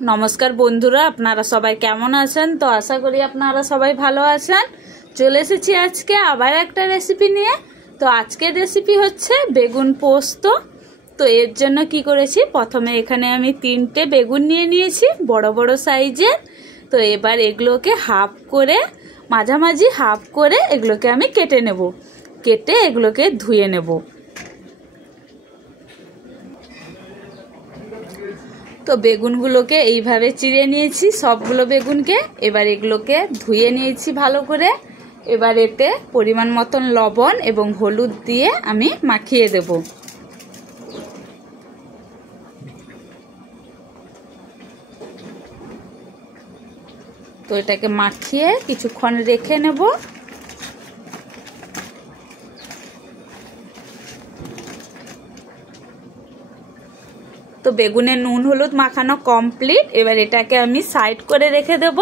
नमस्कार बंधुरा आपनारा सबाई केमन आछेन। तो आशा करी आपनारा सबाई भालो आछेन। चले एसेछि आजके आबार एकटा रेसिपि निये। तो आजकेर रेसिपि होच्छे बेगुन पोस्त। तो एर जन्य कि करेछि, प्रथमे एखाने आमि 3टे बेगुन निये नियेछि बड़ बड़ साइजेर। तो एबार एगुलोके हाफ करे माझामाझी हाफ करे एगुलोके आमि केटे नेब। केटे एगुलोके धुए नेब। तो बेगुनगुलोके এইভাবে চিড়ে নিয়েছি সবগুলো বেগুনকে। এবার এগুলোকে ধুয়ে নিয়েছি ভালো করে। এবার এতে পরিমাণ মতন লবণ এবং হলুদ দিয়ে আমি মাখিয়ে দেব। তো এটাকে মাখিয়ে কিছুক্ষণ রেখে নেব। तो बेगुने नुन हलुद माखानो कमप्लीट। एबार एटाके आमी साइड करे रेखे देब।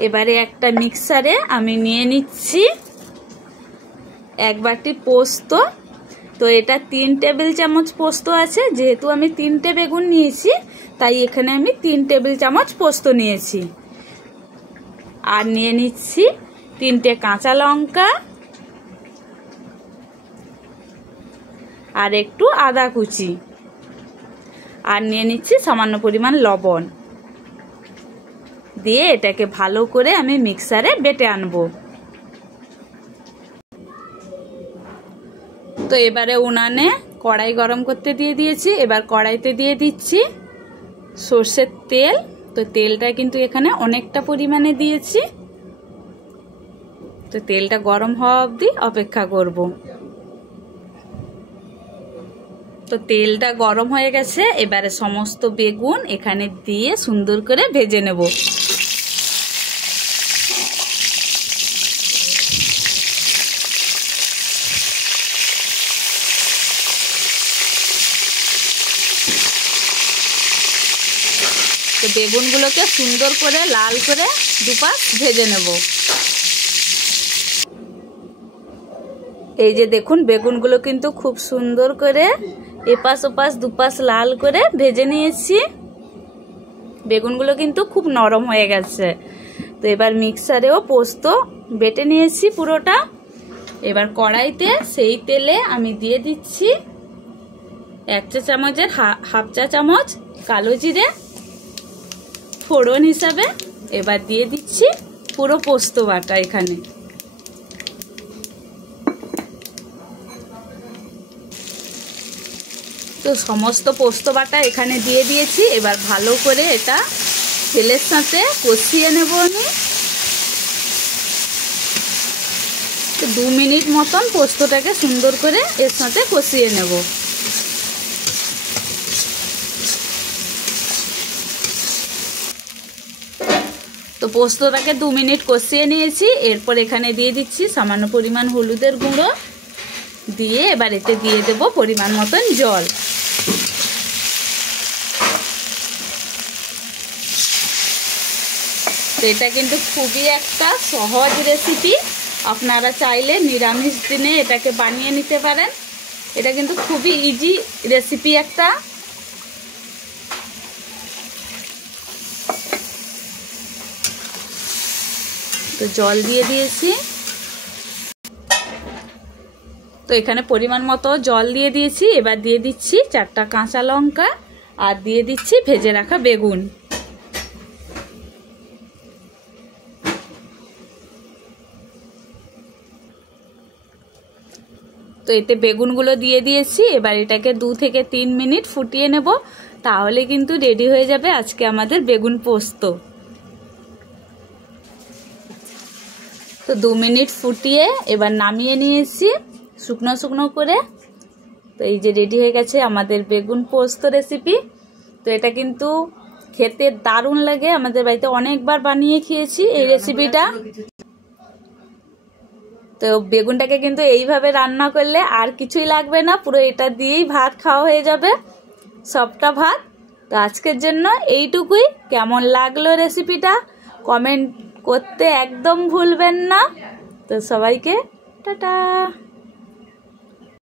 एबारे एकटा मिक्सारे आमी निये निচ্ছি 1 बाटी पोस्त। तो एटा 3 टेबिल चामच पोस्त आछे। जेहेतु आमी 3टे बेगुन निয়েছি তাই এখানে আমি 3 টেবিল চামচ পোস্ত নিয়েছি। আর নিয়ে নিচ্ছি 3টে কাঁচা লঙ্কা আর একটু আদা কুচি। আর নিয়ে নিচ্ছি সামান্য পরিমাণ লবণ দিয়ে এটাকে ভালো করে আমি মিক্সারে বেটে আনব। তো এবারে উনানে কড়াই গরম করতে দিয়ে দিয়েছি। এবার কড়াইতে দিয়ে দিচ্ছি সরষের তেল। তো তেলটা কিন্তু এখানে অনেকটা পরিমাণে দিয়েছি। তো তেলটা গরম হওয়া অবধি অপেক্ষা করব। তো তেলটা গরম হয়ে গেছে। এবারে সমস্ত বেগুন এখানে দিয়ে সুন্দর করে ভেজে নেব। তো বেগুনগুলোকে সুন্দর করে লাল করে দুপাশ ভেজে নেব। এই যে দেখুন বেগুনগুলো কিন্তু খুব সুন্দর করে এপাশ ওপাশ দুপাশ লাল করে ভেজে নিয়েছি। বেগুনগুলো কিন্তু খুব নরম হয়ে গেছে। তো এবার মিক্সারেও পোস্ত বেটে নিয়েছি পুরোটা। এবার কড়াইতে সেই তেলে আমি দিয়ে দিচ্ছি 1 চা চামচের হাফ চা চামচ কালো জিরে ফোড়ন হিসাবে। এবার দিয়ে দিচ্ছি পুরো পোস্ত বাটা এখানে। তো সমস্ত পোস্ত বাটা এখানে দিয়ে দিয়েছি। এবার ভালো করে এটা তেলের সাথে কষিয়ে নেব আমি। তো 2 মিনিট মতন পোস্তটাকে সুন্দর করে এর সাথে কষিয়ে নেব। তো পোস্তটাকে 2 মিনিট কষিয়ে নিয়েছি। এরপর এখানে দিয়ে দিচ্ছি সামান্য পরিমাণ হলুদের গুঁড়ো দিয়ে এবার এতে দিয়ে দেব পরিমাণ মতন জল। তো এটা কিন্তু খুবই একটা সহজ রেসিপি। আপনারা চাইলে নিরামিষ দিনে এটাকে বানিয়ে নিতে পারেন। এটা কিন্তু খুবই ইজি রেসিপি একটা। তো জল দিয়ে দিয়েছি। তো এখানে পরিমাণ মতো জল দিয়ে দিয়েছি। এবার দিয়ে দিচ্ছি 4টা কাঁচা লঙ্কা আর দিয়ে দিচ্ছি ভেজে রাখা বেগুন। তো এতে বেগুনগুলো দিয়ে দিয়েছি। এবার এটাকে 2 থেকে 3 মিনিট ফুটিয়ে নেব। তাহলে কিন্তু রেডি হয়ে যাবে আজকে আমাদের বেগুন পোস্ত। তো 2 মিনিট ফুটিয়ে এবার নামিয়ে নিয়েছি শুকনো শুকনো করে। তো এই যে রেডি হয়ে গেছে আমাদের বেগুন পোস্ত রেসিপি। তো এটা কিন্তু খেতে দারুণ লাগে। আমাদের বাড়িতে অনেকবার বানিয়ে খেয়েছি এই রেসিপিটা। তো বেগুনটাকে কিন্তু এইভাবে রান্না করলে আর কিছুই লাগবে না, পুরো এটা দিয়েই ভাত খাওয়া হয়ে যাবে, সবটা ভাত। তো আজকের জন্য এইটুকুই। কেমন লাগলো রেসিপিটা কমেন্ট করতে একদম ভুলবেন না। তো সবাইকে টাটা।